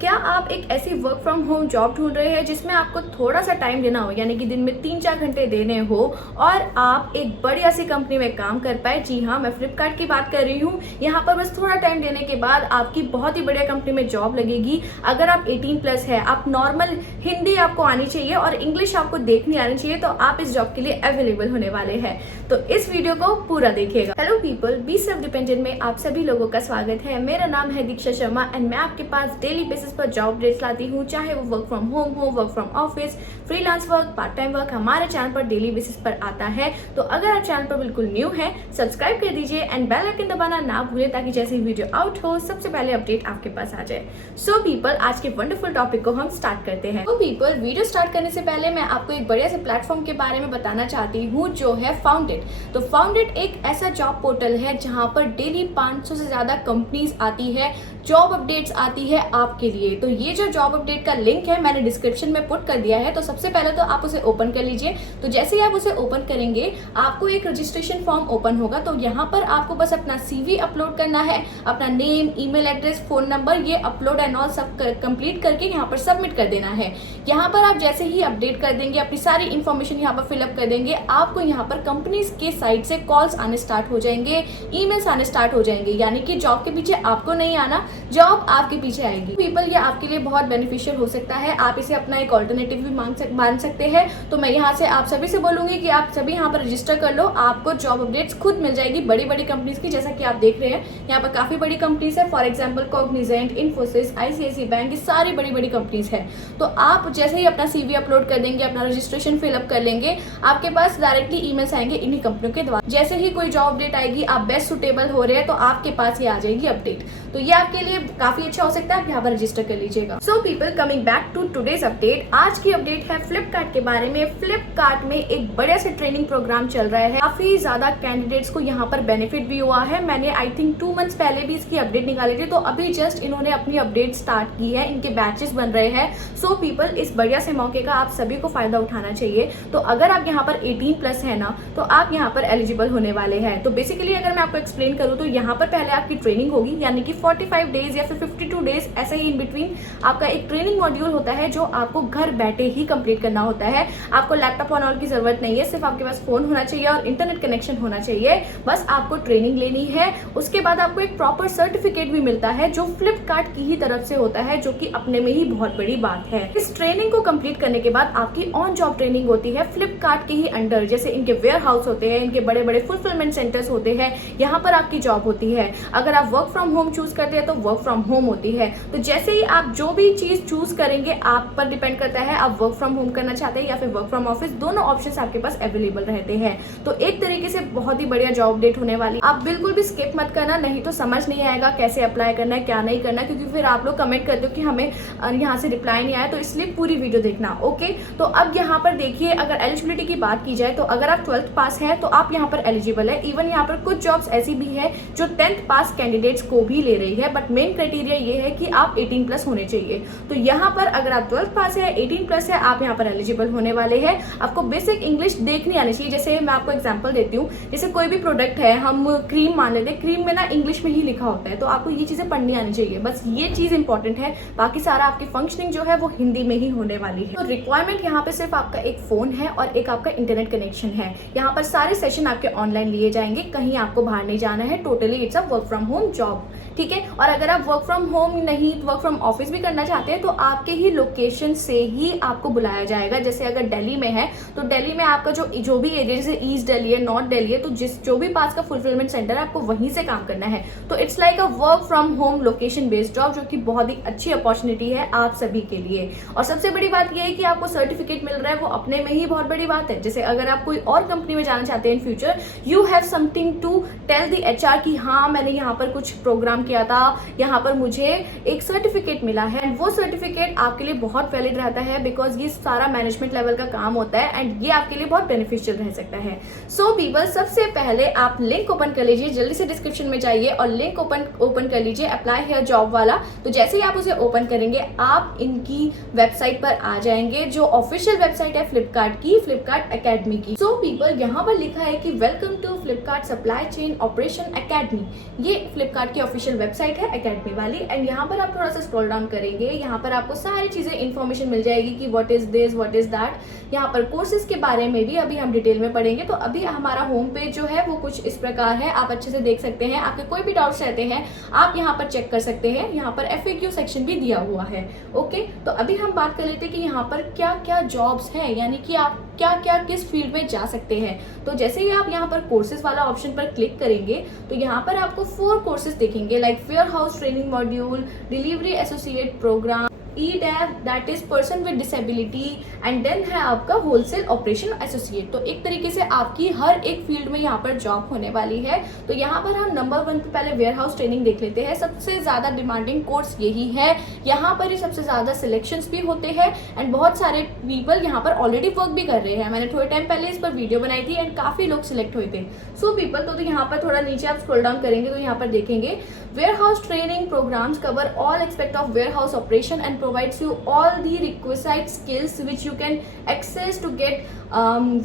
क्या आप एक ऐसी वर्क फ्रॉम होम जॉब ढूंढ रहे हैं जिसमें आपको थोड़ा सा टाइम देना हो, यानी कि दिन में 3-4 घंटे देने हो और आप एक बढ़िया सी कंपनी में काम कर पाए? जी हाँ, मैं फ्लिपकार्ट की बात कर रही हूँ। यहाँ पर बस थोड़ा टाइम देने के बाद आपकी बहुत ही बढ़िया कंपनी में जॉब लगेगी। अगर आप 18+ है, आप नॉर्मल हिंदी आपको आनी चाहिए और इंग्लिश आपको देखनी आनी चाहिए, तो आप इस जॉब के लिए अवेलेबल होने वाले हैं। तो इस वीडियो को पूरा देखिएगा। Hello people, be self dependent में आप सभी लोगों का स्वागत है। मेरा नाम है दीक्षा शर्मा एंड मैं आपके पास डेली बेसिस पर जॉब अपडेट्स लाती हूँ, चाहे वो वर्क फ्रॉम होम हो, work from office, freelance work, part time work, हमारे चैनल पर डेली बेसिस पर आता है। तो अगर आप चैनल पर बिल्कुल न्यू है, सब्सक्राइब कर दीजिए एंड बेल आइकन दबाना ना भूलें, ताकि जैसे ही वीडियो आउट हो सबसे पहले अपडेट आपके पास आ जाए। सो पीपल, आज के वंडरफुल टॉपिक को हम स्टार्ट करते हैं। तो पीपल, वीडियो स्टार्ट करने से पहले मैं आपको एक बढ़िया से प्लेटफॉर्म के बारे में बताना चाहती हूँ, जो है फाउंडेड। तो फाउंडेड एक ऐसा जॉब पोर्टल है जहाँ पर डेली 500 से ज्यादा कंपनीज आती है, जॉब अपडेट्स आती है आपके लिए। तो ये जो जॉब अपडेट का लिंक है मैंने डिस्क्रिप्शन में पुट कर दिया है। तो सबसे पहले तो आप उसे ओपन कर लीजिए। तो जैसे ही आप उसे ओपन करेंगे, आपको एक रजिस्ट्रेशन फॉर्म ओपन होगा। तो यहाँ पर आपको बस अपना CV अपलोड करना है, अपना name, email address, phone number, ये अपलोड एंड ऑल सब कंप्लीट करके यहाँ पर सबमिट कर देना है। यहाँ पर आप जैसे ही अपडेट कर देंगे, अपनी सारी इन्फॉर्मेशन यहाँ पर फिलअप कर देंगे, आपको यहाँ पर कंपनीज के साइड से कॉल्स आने स्टार्ट हो जाएंगे, ईमेल्स आने स्टार्ट हो जाएंगे। यानी कि जॉब के पीछे आपको नहीं आना, जॉब आपके पीछे आएगी। पीपल, ये आपके लिए बहुत बेनिफिशियल हो सकता है। आप इसे अपना एक ऑल्टरनेटिव भी मान सकते हैं। तो मैं यहाँ से आप सभी से बोलूंगी कि आप सभी यहाँ पर रजिस्टर कर लो, आपको जॉब अपडेट्स खुद मिल जाएगी बड़ी बड़ी कंपनीज की। जैसा कि आप देख रहे हैं यहाँ पर काफी बड़ी कंपनीज है, for example Cognizant, Infosys, ICICI bank, ये सारी बड़ी बड़ी कंपनीज है। तो आप जैसे ही अपना CV अपलोड कर देंगे, अपना रजिस्ट्रेशन फिलअप कर लेंगे, आपके पास डायरेक्टली ईमेल्स आएंगे इन्हीं कंपनियों के द्वारा। जैसे ही कोई जॉब अपडेट आएगी, आप बेस्ट सुटेबल हो रहे हैं, तो आपके पास ये आ जाएगी अपडेट। तो ये आपके लिए काफी अच्छा हो सकता है, आप यहाँ पर रजिस्टर कर लीजिएगा। So people, coming back to today's update. आज की अपडेट है फ्लिपकार्ट के बारे में। फ्लिपकार्ट में एक बढ़िया से ट्रेनिंग प्रोग्राम चल रहा है, काफी ज्यादा कैंडिडेट्स को यहाँ पर बेनिफिट भी हुआ है। मैंने आई थिंक 2 मंथ्स पहले भी इसकी अपडेट निकाली थी, तो अभी जस्ट इन्होंने अपनी अपडेट स्टार्ट की है, इनके बैचेस बन रहे हैं। सो पीपल, इस बढ़िया से मौके का आप सभी को फायदा उठाना चाहिए। तो अगर आप यहाँ पर 18+ है ना, तो आप यहाँ पर एलिजिबल होने वाले हैं। तो बेसिकली अगर मैं आपको एक्सप्लेन करूँ, तो यहाँ पर पहले आपकी ट्रेनिंग होगी, यानी कि 45 डेज या फिर 52 डेज, ऐसे ही इन बिटवीन आपका एक ट्रेनिंग मॉड्यूल होता है, जो आपको घर बैठे ही कंप्लीट करना होता है। आपको लैपटॉप ऑन ऑल की जरूरत नहीं है, सिर्फ आपके पास फोन होना चाहिए और इंटरनेट कनेक्शन होना चाहिए। बस आपको ट्रेनिंग लेनी है। उसके बाद आपको एक प्रॉपर सर्टिफिकेट भी मिलता है, जो फ्लिपकार्ट की ही तरफ से होता है, जो कि अपने में ही बहुत बड़ी बात है। इस ट्रेनिंग को कंप्लीट करने के बाद आपकी ऑन जॉब ट्रेनिंग होती है फ्लिपकार्ट के ही अंडर। जैसे इनके वेयर हाउस होते हैं, इनके बड़े बड़े फुलफिलमेंट सेंटर्स होते हैं, यहाँ पर आपकी जॉब होती है। अगर आप वर्क फ्रॉम होम चूज करते हैं तो वर्क फ्रॉम होम होती है। तो जैसे ही आप जो भी चीज चूज करेंगे, आप पर डिपेंड करता है आप वर्क फ्रॉम होम करना चाहते हैं या फिर वर्क फ्रॉम ऑफिस, दोनों ऑप्शंस आपके पास अवेलेबल रहते हैं। तो एक तरीके से बहुत ही बढ़िया जॉब अपडेट होने वाली। आप बिल्कुल भी स्किप मत करना, नहीं तो समझ नहीं आएगा कैसे अप्लाई करना है, क्या नहीं करना, क्योंकि फिर आप लोग कमेंट करते हो कि हमें यहाँ से रिप्लाई नहीं आया। तो इसलिए पूरी वीडियो देखना, ओके। तो अब यहाँ पर देखिए, अगर एलिजिबिलिटी की बात की जाए, तो अगर आप 12th पास है तो आप यहाँ पर एलिजिबल है। इवन यहाँ पर कुछ जॉब्स ऐसी भी है जो 10th पास कैंडिडेट्स को भी ले रही है, बट मेन क्राइटेरिया ये है कि आप 18+ होने चाहिए। तो यहाँ पर अगर आप 12th पास है, 18+ है, आप यहाँ पर एलिजिबल होने वाले हैं। आपको बेसिक इंग्लिश देखनी आनी चाहिए। जैसे मैं आपको एग्जांपल देती हूँ, जैसे कोई भी प्रोडक्ट है, हम क्रीम मान लेते हैं, क्रीम में ना इंग्लिश में ही लिखा होता है, तो आपको ये चीजें पढ़नी आनी चाहिए। बस ये चीज इंपॉर्टेंट है, बाकी सारा आपकी फंक्शनिंग जो है वो हिंदी में ही होने वाली है। तो रिक्वायरमेंट यहाँ पे सिर्फ आपका एक फोन है और एक आपका इंटरनेट कनेक्शन है। यहाँ पर सारे सेशन आपके ऑनलाइन लिए जाएंगे, कहीं आपको बाहर नहीं जाना है। Totally it's a work from home job, ठीक है। और अगर आप वर्क फ्रॉम होम नहीं, वर्क फ्रॉम ऑफिस भी करना चाहते हैं, तो आपके ही लोकेशन से ही आपको बुलाया जाएगा। जैसे अगर दिल्ली में है, तो दिल्ली में आपका जो भी एरिया, जैसे ईस्ट दिल्ली है, नॉर्थ दिल्ली है, तो जो भी पास का फुलफिलमेंट सेंटर है, आपको वहीं से काम करना है। तो it's like a work from home location based job, जो कि बहुत ही अच्छी अपॉर्चुनिटी है आप सभी के लिए। और सबसे बड़ी बात यह है कि आपको सर्टिफिकेट मिल रहा है, वो अपने में ही बहुत बड़ी बात है। जैसे अगर आप कोई और कंपनी में जाना चाहते हैं in future, you have something to tell the HR कि हाँ, मैंने यहाँ पर कुछ प्रोग्राम किया था, यहाँ पर मुझे एक सर्टिफिकेट मिला है। एंड वो सर्टिफिकेट आपके लिए बहुत वैलिड रहता है, बिकॉज ये सारा मैनेजमेंट लेवल का काम होता है एंड ये आपके लिए बहुत बेनिफिशियल रह सकता है। सो पीपल, सबसे पहले आप लिंक ओपन कर लीजिए, जल्दी से डिस्क्रिप्शन में जाइए और लिंक ओपन कर लीजिए, अप्लाई हियर जॉब वाला। तो जैसे ही आप उसे ओपन करेंगे, आप इनकी वेबसाइट पर आ जाएंगे, जो ऑफिशियल वेबसाइट है फ्लिपकार्ट की, फ्लिपकार्ट एकेडमी की। सो पीपल, यहाँ पर लिखा है कि welcome to Flipkart supply chain operation academy. ये फ्लिपकार्ट की ऑफिशियल वेबसाइट है एकेडमी वाली, एंड यहाँ पर आप थोड़ा सा स्क्रॉल डाउन करेंगे, यहाँ पर आपको सारी चीज़ें इन्फॉर्मेशन मिल जाएगी कि what is this, what is that. यहाँ पर कोर्सेज के बारे में भी अभी हम डिटेल में पढ़ेंगे। तो अभी हमारा होम पेज जो है वो कुछ इस प्रकार है, आप अच्छे से देख सकते हैं। आपके कोई भी डाउट्स रहते हैं आप यहाँ पर चेक कर सकते हैं। यहाँ पर FAQ सेक्शन भी दिया हुआ है। ओके, तो अभी हम बात कर लेते हैं कि यहाँ पर क्या क्या जॉब्स हैं, यानी कि आप क्या क्या किस फील्ड में जा सकते हैं। तो जैसे ही आप यहाँ पर कोर्सेज वाला ऑप्शन पर क्लिक करेंगे तो यहाँ पर आपको 4 कोर्सेज दिखेंगे, like warehouse training module, delivery associate program, EDAP that is person with disability, and then है आपका होलसेल ऑपरेशन एसोसिएट। तो एक तरीके से आपकी हर एक फील्ड में यहाँ पर जॉब होने वाली है। तो यहाँ पर हम नंबर 1 पे पहले वेयर हाउस ट्रेनिंग देख लेते हैं। सबसे ज़्यादा डिमांडिंग कोर्स यही है, यहाँ पर ही सबसे ज़्यादा सिलेक्शंस भी होते हैं एंड बहुत सारे पीपल यहाँ पर ऑलरेडी वर्क भी कर रहे हैं। मैंने थोड़े टाइम पहले इस पर वीडियो बनाई थी एंड काफ़ी लोग सिलेक्ट हुए थे। सो पीपल, तो यहाँ पर थोड़ा नीचे आप स्क्रॉल डाउन करेंगे तो यहाँ पर देखेंगे warehouse training programs cover all aspect of warehouse operation and provides you all the requisite skills which you can access to get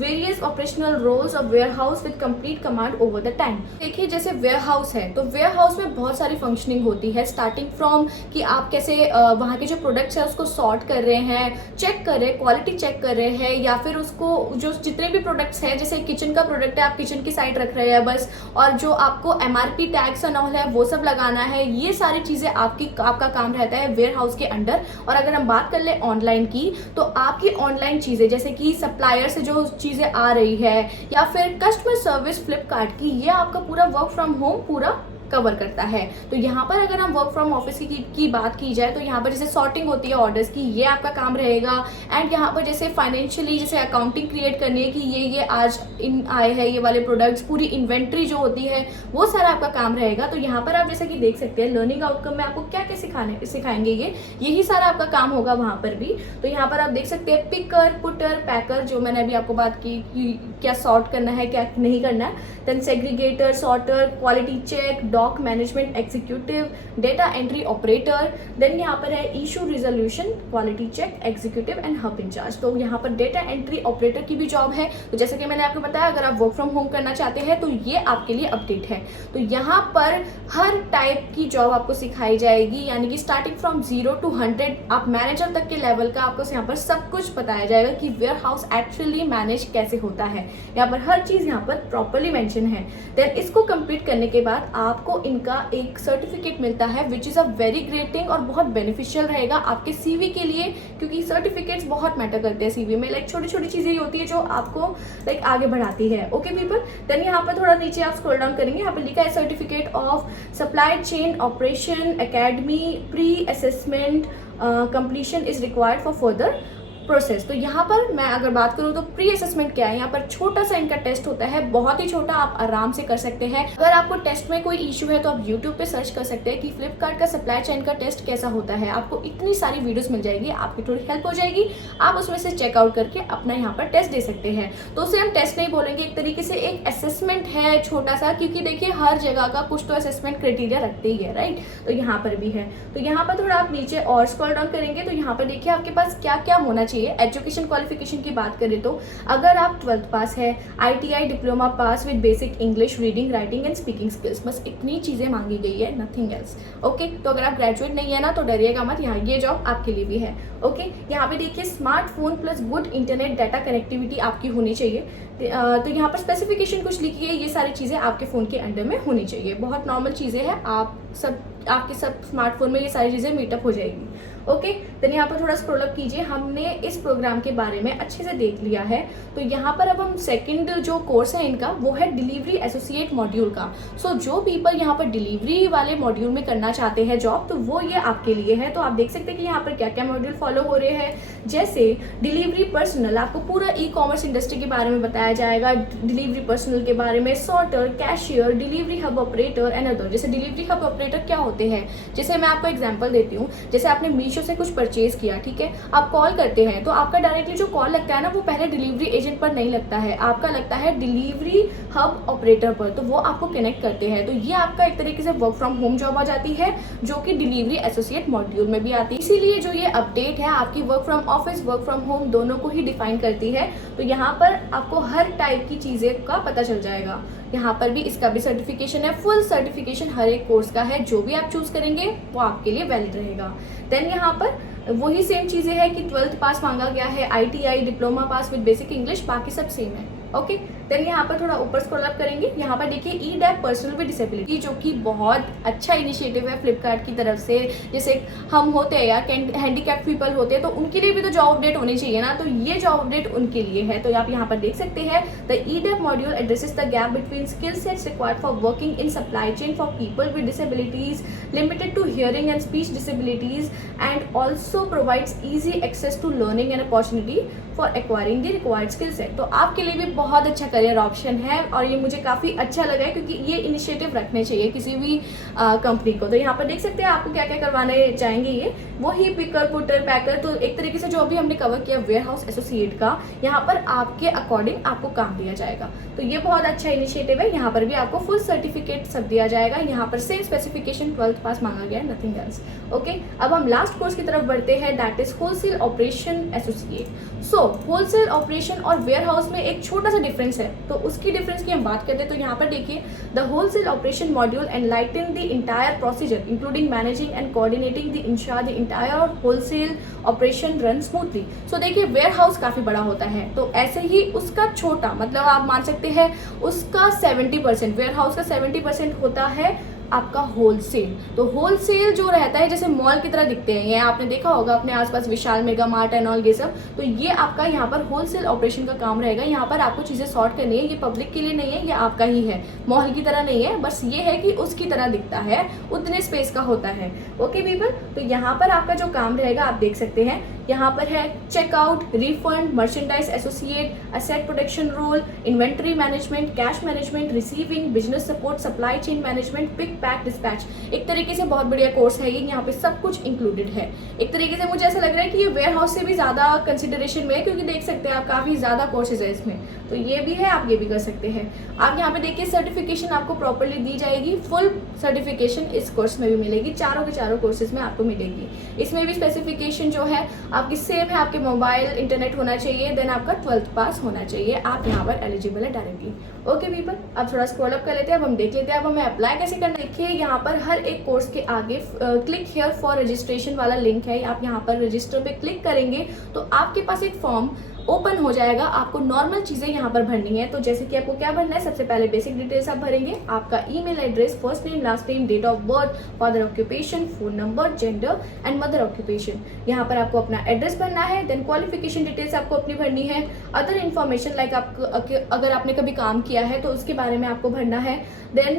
various operational roles of warehouse with complete command over the time। देखिए जैसे warehouse है तो warehouse में बहुत सारी functioning होती है, starting from कि आप कैसे वहाँ के जो प्रोडक्ट्स है उसको सॉर्ट कर रहे हैं, चेक कर रहे हैं, क्वालिटी चेक कर रहे हैं, या फिर उसको जो जितने भी प्रोडक्ट्स हैं, जैसे किचन का प्रोडक्ट है आप किचन की साइड रख रहे हैं बस, और जो आपको MRP टैग्स एंड ऑल है वो सब लगाना है। ये सारी चीज़ें आपका काम रहता है वेयर हाउस के अंडर। और अगर हम बात कर ले ऑनलाइन की तो आपकी ऑनलाइन चीज़ें जैसे कि सप्लायर से जो चीज़ें आ रही है या फिर कस्टमर सर्विस फ्लिपकार्ट की, ये आपका पूरा वर्क फ्रॉम होम पूरा कवर करता है। तो यहाँ पर अगर हम वर्क फ्रॉम ऑफिस की बात की जाए तो यहाँ पर जैसे सॉर्टिंग होती है ऑर्डर्स की, ये आपका काम रहेगा। एंड यहाँ पर जैसे फाइनेंशियली जैसे अकाउंटिंग क्रिएट करनी है कि ये आज इन आए हैं ये वाले प्रोडक्ट्स, पूरी इन्वेंट्री जो होती है वो सारा आपका काम रहेगा। तो यहाँ पर आप जैसे कि देख सकते हैं लर्निंग आउटकम में आपको क्या क्या सिखाएंगे, यही सारा आपका काम होगा वहाँ पर भी। तो यहाँ पर आप देख सकते हैं पिकर, पुटर, पैकर, जो मैंने अभी आपको बात की कि क्या सॉर्ट करना है क्या नहीं करना है, then segregator, sorter, quality check, dock management executive, data entry operator, then यहाँ पर है issue resolution, quality check executive and hub incharge. तो यहाँ पर डेटा एंट्री ऑपरेटर की भी जॉब है। तो जैसे कि मैंने आपको बताया अगर आप वर्क फ्रॉम होम करना चाहते हैं तो ये आपके लिए अपडेट है। तो यहाँ पर हर टाइप की जॉब आपको सिखाई जाएगी, यानी कि स्टार्टिंग फ्रॉम 0 to 100 आप मैनेजर तक के लेवल का आपको यहाँ पर सब कुछ बताया जाएगा कि वेयर हाउस एक्चुअली मैनेज कैसे होता है। यहाँ पर हर चीज़ यहाँ पर प्रॉपरली मेंशन है। देन इसको कंप्लीट करने के बाद आपको इनका एक सर्टिफिकेट मिलता है which is a very great thing और बहुत बेनिफिशियल रहेगा आपके CV के लिए, क्योंकि सर्टिफिकेट्स बहुत मैटर करते हैं CV में। लाइक छोटी छोटी चीज़ें ही होती है जो आपको लाइक आगे बढ़ाती है। ओके पीपल, देन यहाँ पर थोड़ा नीचे आप स्क्रॉल डाउन करेंगे, यहाँ पर लिखा है certificate of supply chain operation academy pre assessment completion is required for further process. तो यहाँ पर मैं अगर बात करूँ तो प्री असेसमेंट क्या है, यहाँ पर छोटा सा इनका टेस्ट होता है, बहुत ही छोटा, आप आराम से कर सकते हैं। अगर आपको टेस्ट में कोई इशू है तो आप यूट्यूब पे सर्च कर सकते हैं कि फ्लिपकार्ट का सप्लाई चेन का टेस्ट कैसा होता है। आपको इतनी सारी वीडियोस मिल जाएगी, आपकी थोड़ी हेल्प हो जाएगी, आप उसमें से चेकआउट करके अपना यहाँ पर टेस्ट दे सकते हैं। तो उसे हम टेस्ट नहीं बोलेंगे, एक तरीके से एक असेसमेंट है छोटा सा, क्योंकि देखिए हर जगह का कुछ तो असेसमेंट क्राइटेरिया रखते ही है, राइट। तो यहाँ पर भी है। तो यहाँ पर थोड़ा आप नीचे और स्क्रॉल डाउन करेंगे तो यहाँ पर देखिए आपके पास क्या क्या होना चाहिए। एजुकेशन क्वालिफिकेशन की बात करें तो अगर आप 12th पास है, ITI diploma pass with basic English reading writing and speaking skills, बस इतनी चीज़ें मांगी गई है, नथिंग एल्स। ओके, तो अगर आप ग्रेजुएट नहीं है ना तो डरिएगा मत, यहाँ ये जॉब आपके लिए भी है। ओके, यहाँ पे देखिए smartphone plus good internet data connectivity आपकी होनी चाहिए। तो यहाँ पर स्पेसिफिकेशन कुछ लिखी है, ये सारी चीज़ें आपके फ़ोन के अंडर में होनी चाहिए। बहुत नॉर्मल चीज़ें हैं, आपके सब स्मार्टफोन में ये सारी चीज़ें मीटअप हो जाएगी। ओके, देन यहाँ पर थोड़ा स्क्रॉल अप कीजिए। हमने इस प्रोग्राम के बारे में अच्छे से देख लिया है। तो यहाँ पर अब हम सेकंड जो कोर्स है इनका वो है डिलीवरी एसोसिएट मॉड्यूल का। सो जो पीपल यहाँ पर डिलीवरी वाले मॉड्यूल में करना चाहते हैं जॉब, तो वो ये आपके लिए है। तो आप देख सकते हैं कि यहाँ पर क्या क्या मॉड्यूल फॉलो हो रहे हैं। जैसे डिलीवरी पर्सनल, आपको पूरा ई-कॉमर्स इंडस्ट्री के बारे में बताया जाएगा, डिलीवरी पर्सनल के बारे में, sorter, cashier, delivery hub operator and other. जैसे डिलीवरी हब ऑपरेटर क्या होते हैं, जैसे मैं आपको एग्जाम्पल देती हूँ। जैसे आपने मीशो से कुछ परचेज किया, ठीक है, आप कॉल करते हैं तो आपका डायरेक्टली जो कॉल लगता है ना वो पहले डिलीवरी एजेंट पर नहीं लगता है, आपका लगता है डिलीवरी हब ऑपरेटर पर। तो वो आपको कनेक्ट करते हैं। तो ये आपका एक तरीके से वर्क फ्रॉम होम जॉब आ जाती है, जो कि डिलीवरी एसोसिएट मॉड्यूल में भी आती है। इसीलिए जो ये अपडेट है आपकी work from office, work from home दोनों को ही डिफाइन करती है। तो यहाँ पर आपको हर टाइप की चीज़ें का पता चल जाएगा। यहाँ पर भी इसका भी सर्टिफिकेशन है। फुल सर्टिफिकेशन हर एक कोर्स का है, जो भी आप चूज करेंगे वो आपके लिए वैलिड रहेगा। देन यहाँ पर वही सेम चीजें हैं कि 12th पास मांगा गया है, ITI diploma pass with basic English, बाकी सब सेम है। ओके, देन यहाँ पर थोड़ा ऊपर स्क्रॉल अप करेंगे, यहाँ पर देखिए EDAP पर्सनल विद डिसेबिलिटी, जो कि बहुत अच्छा इनिशिएटिव है फ्लिपकार्ट की तरफ से। जैसे हम होते हैं या हैंडीकैप्ड पीपल होते हैं, तो उनके लिए भी तो जॉब अपडेट होनी चाहिए ना, तो ये जॉब अपडेट उनके लिए है। तो आप यहाँ पर देख सकते हैं, the EDAP module addresses the gap between skill sets required for working in supply chain for people with disabilities limited to hearing and speech disabilities and also provides easy access to learning and opportunity for acquiring the required skill set. तो आपके लिए भी बहुत अच्छा career option है और ये मुझे काफ़ी अच्छा लगा है, क्योंकि ये इनिशिएटिव रखने चाहिए किसी भी कंपनी को। तो यहाँ पर देख सकते हैं आपको क्या क्या करवाने चाहेंगे ये, वही पिकर पुटर पैकर। तो एक तरीके से जो अभी हमने कवर किया वेयर हाउस एसोसिएट का, यहाँ पर आपके अकॉर्डिंग आपको काम दिया जाएगा। तो ये बहुत अच्छा इनिशिएटिव है। यहाँ पर भी आपको फुल सर्टिफिकेट सब दिया जाएगा। यहाँ पर सेम स्पेसिफिकेशन 12th पास मांगा गया है, नथिंग एल्स। ओके, अब हम लास्ट कोर्स की तरफ बढ़ते हैं, that is wholesale operation associate. So wholesale operation और वेयर हाउस में एक छोटा सा डिफरेंस है, तो उसकी डिफरेंस की हम बात करते हैं। तो यहाँ पर देखिए, the wholesale operation module enlighten the entire procedure including managing and coordinating the ensure the entire wholesale operation run smoothly. So देखिए, वेयर हाउस काफी बड़ा होता है, तो ऐसे ही उसका छोटा, मतलब आप मान सकते हैं उसका 70%, वेयर हाउस का 70% होता है आपका होलसेल। तो होलसेल जो रहता है जैसे मॉल की तरह दिखते हैं, ये आपने देखा होगा अपने आसपास विशाल मेगा मार्ट एंड ऑल ये सब, तो ये आपका यहाँ पर होलसेल ऑपरेशन का काम रहेगा। यहाँ पर आपको चीजें सॉर्ट करनी है, ये पब्लिक के लिए नहीं है, ये आपका ही है, मॉल की तरह नहीं है, बस ये है कि उसकी तरह दिखता है, उतने स्पेस का होता है। ओके पीपल, तो यहाँ पर आपका जो काम रहेगा आप देख सकते हैं, यहाँ पर है checkout, refund, merchandise associate, asset protection role, inventory management, cash management, receiving, business support, supply chain management, pick pack dispatch. एक तरीके से बहुत बढ़िया कोर्स है ये, यहाँ पे सब कुछ इंक्लूडेड है। एक तरीके से मुझे ऐसा लग रहा है कि ये वेयर हाउस से भी ज्यादा कंसिडरेशन में है, क्योंकि देख सकते हैं आप काफी ज्यादा कोर्सेज है इसमें, तो ये भी है, आप ये भी कर सकते हैं। आप यहाँ पे देखिए, सर्टिफिकेशन आपको प्रॉपरली दी जाएगी, फुल सर्टिफिकेशन इस कोर्स में भी मिलेगी, चारों के चारों कोर्सेज में आपको मिलेगी। इसमें भी स्पेसिफिकेशन जो है आपकी सेम है, आपके मोबाइल इंटरनेट होना चाहिए, देन आपका 12th पास होना चाहिए, आप यहाँ पर एलिजिबल है डायरेक्टली। ओके पीपल, अब थोड़ा स्क्रॉल अप कर लेते हैं, अब हम देख लेते हैं अब हमें अप्लाई कैसे करना है। देखिए, यहाँ पर हर एक कोर्स के आगे क्लिक हियर फॉर रजिस्ट्रेशन वाला लिंक है, आप यहाँ पर रजिस्टर पे क्लिक करेंगे तो आपके पास एक फॉर्म ओपन हो जाएगा। आपको नॉर्मल चीजें यहाँ पर भरनी है, तो जैसे कि आपको क्या भरना है, सबसे पहले बेसिक डिटेल्स आप भरेंगे, आपका email address, first name, last name, date of birth, father occupation, phone number, gender and mother occupation. यहाँ पर आपको अपना एड्रेस भरना है। देन क्वालिफिकेशन डिटेल्स आपको अपनी भरनी है। अदर इन्फॉर्मेशन लाइक अगर आपने कभी काम किया है तो उसके बारे में आपको भरना है। देन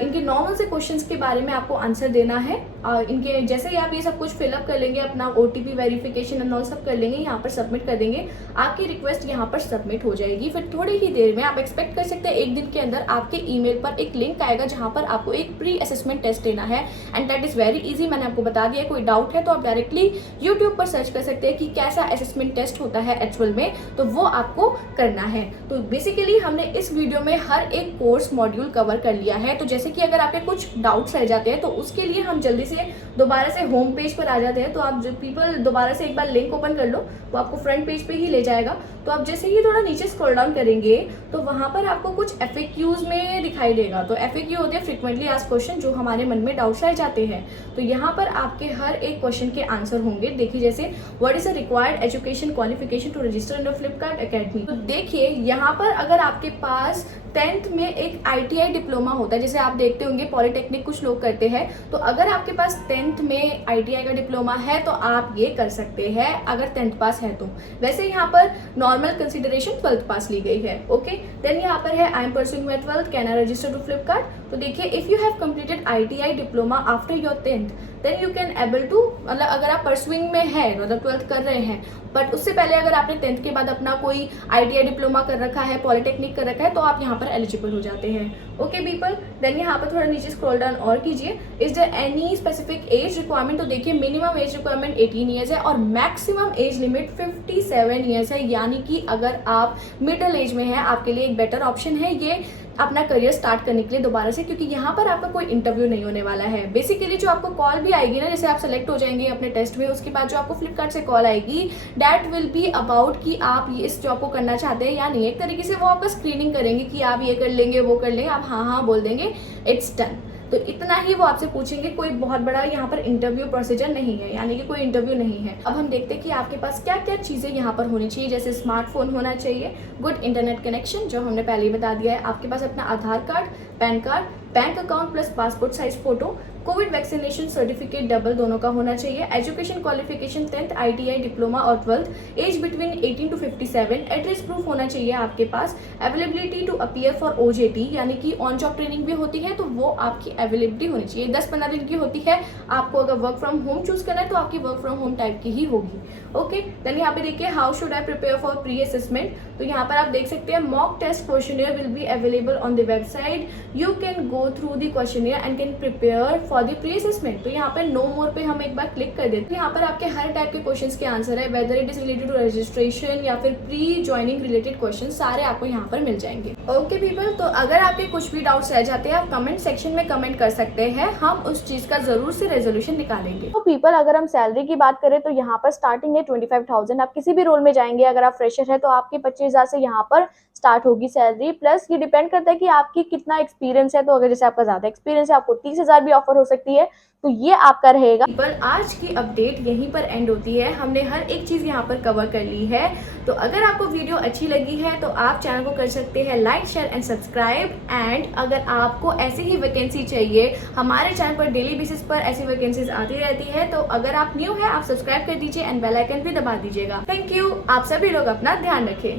इनके नॉर्मल से क्वेश्चंस के बारे में आपको आंसर देना है। इनके जैसे ही आप ये सब कुछ फिलअप कर लेंगे, अपना OTP वेरिफिकेशन एंड ऑल सब कर लेंगे, यहाँ पर सबमिट कर देंगे, आपकी रिक्वेस्ट यहाँ पर सबमिट हो जाएगी। फिर थोड़ी ही देर में आप एक्सपेक्ट कर सकते हैं, एक दिन के अंदर आपके ईमेल पर एक लिंक आएगा जहाँ पर आपको एक प्री असेसमेंट टेस्ट देना है, and that is very easy. मैंने आपको बता दिया, कोई डाउट है तो आप डायरेक्टली यूट्यूब पर सर्च कर सकते हैं कि कैसा असेसमेंट टेस्ट होता है एक्चुअल में, तो वो आपको करना है। तो बेसिकली हमने इस वीडियो में हर एक कोर्स मॉड्यूल कवर कर लिया है। तो जैसे कि अगर आपके कुछ डाउट्स रह जाते हैं तो उसके लिए हम जल्दी से दोबारा से होम पेज पर आ जाते हैं। तो आप जो पीपल दोबारा से एक बार लिंक ओपन कर लो, वो आपको फ्रंट पेज पे ही ले जाएगा। तो आप जैसे ही थोड़ा नीचे स्क्रॉल डाउन करेंगे तो वहां पर आपको कुछ FAQs में दिखाई देगा। तो FAQ होते हैं फ्रीक्वेंटली आस्क्ड क्वेश्चन, जो हमारे मन में डाउट्स रह जाते हैं। तो यहाँ पर आपके हर एक क्वेश्चन के आंसर होंगे। देखिए, जैसे what is the required education qualification to register in Flipkart academy. तो देखिए, यहाँ पर अगर आपके पास 10th में एक ITI डिप्लोमा होता है, जैसे आप देखते होंगे पॉलिटेक्निक कुछ लोग करते हैं, तो अगर आपके पास 10th में ITI का डिप्लोमा है तो आप ये कर सकते हैं अगर 10th पास है तो। वैसे यहाँ पर नॉर्मल कंसिडरेशन 12th पास ली गई है। ओके, देन यहाँ पर है I am pursuing my 12th, can I register to Flipkart. तो देखिए, if you have completed ITI diploma after your 10th then you can able to, मतलब अगर आप परस्यूइंग में है, मतलब 12th कर रहे हैं, बट उससे पहले अगर आपने 10th के बाद अपना कोई ITI डिप्लोमा कर रखा है, पॉलिटेक्निक कर रखा है, तो आप यहाँ पर एलिजिबल हो जाते हैं। ओके पीपल, देन यहाँ पर थोड़ा नीचे स्क्रॉल डाउन और कीजिए, is there any specific age requirement. तो देखिए, मिनिमम एज रिक्वायरमेंट 18 ईयर्स है और मैक्सिमम एज लिमिट 57 ईयर्स है, यानी कि अगर आप मिडिल एज में हैं आपके लिए एक बेटर ऑप्शन है ये। अपना करियर स्टार्ट करने के लिए दोबारा से, क्योंकि यहाँ पर आपका कोई इंटरव्यू नहीं होने वाला है। बेसिकली जो आपको कॉल भी आएगी ना, जैसे आप सेलेक्ट हो जाएंगे अपने टेस्ट में, उसके बाद जो आपको फ्लिपकार्ट से कॉल आएगी दैट विल बी अबाउट कि आप ये इस जॉब को करना चाहते हैं या नहीं। एक तरीके से वो आपका स्क्रीनिंग करेंगे कि आप ये कर लेंगे वो कर लेंगे, आप हाँ हाँ बोल देंगे, इट्स डन। तो इतना ही वो आपसे पूछेंगे, कोई बहुत बड़ा यहाँ पर इंटरव्यू प्रोसीजर नहीं है, यानी कि कोई इंटरव्यू नहीं है। अब हम देखते हैं कि आपके पास क्या क्या चीज़ें यहाँ पर होनी चाहिए। जैसे स्मार्टफोन होना चाहिए, गुड इंटरनेट कनेक्शन जो हमने पहले ही बता दिया है, आपके पास अपना Aadhaar card, PAN card, bank account plus passport size photo, Covid vaccination certificate double दोनों का होना चाहिए, education qualification 10th ITI diploma और 12th, age between 18 to 57, address proof होना चाहिए आपके पास, availability to appear for OJT यानी कि ऑन जॉब ट्रेनिंग भी होती है तो वो आपकी अवेलेबिलिटी होनी चाहिए। 10-15 दिन की होती है। आपको अगर वर्क फ्रॉम होम चूज करना है तो आपकी वर्क फ्रॉम होम टाइप की ही होगी। ओके, देन यहाँ पे देखिए how should I prepare for pre assessment. तो यहाँ पर आप देख सकते हैं mock test questionnaire will be available on the website, you can go through the questionnaire and can prepare for the pre assessment. तो यहाँ पर नो मोर पे हम एक बार क्लिक कर देते हैं। यहाँ पर आपके हर टाइप के क्वेश्चंस के आंसर है, whether it is related to registration या फिर प्री ज्वाइनिंग रिलेटेड क्वेश्चन, सारे आपको यहाँ पर मिल जाएंगे। ओके पीपल, तो अगर आपके कुछ भी डाउट्स रह जाते हैं आप कमेंट सेक्शन में कमेंट कर सकते हैं, हम उस चीज का जरूर से रेजोल्यूशन निकालेंगे। तो पीपल, अगर हम सैलरी की बात करें तो यहाँ पर स्टार्टिंग है 25,000। आप किसी भी रोल में जाएंगे, अगर आप फ्रेशर है तो आपकी 25,000 से यहाँ पर स्टार्ट होगी सैलरी। प्लस ये डिपेंड करता है कि आपकी कितना एक्सपीरियंस है, तो अगर जैसे आपका ज्यादा एक्सपीरियंस है आपको 30,000 भी ऑफर हो सकती है, तो ये आपका रहेगा। पर आज की अपडेट यहीं पर एंड होती है, हमने हर एक चीज यहाँ पर कवर कर ली है। तो अगर आपको वीडियो अच्छी लगी है तो आप चैनल को कर सकते हैं like, share and subscribe. And अगर आपको ऐसी ही वैकेंसी चाहिए, हमारे चैनल पर डेली बेसिस पर ऐसी वैकेंसीज आती रहती है, तो अगर आप न्यू है आप सब्सक्राइब कर दीजिए एंड बेल आइकन भी दबा दीजिएगा। Thank you. आप सभी लोग अपना ध्यान रखें।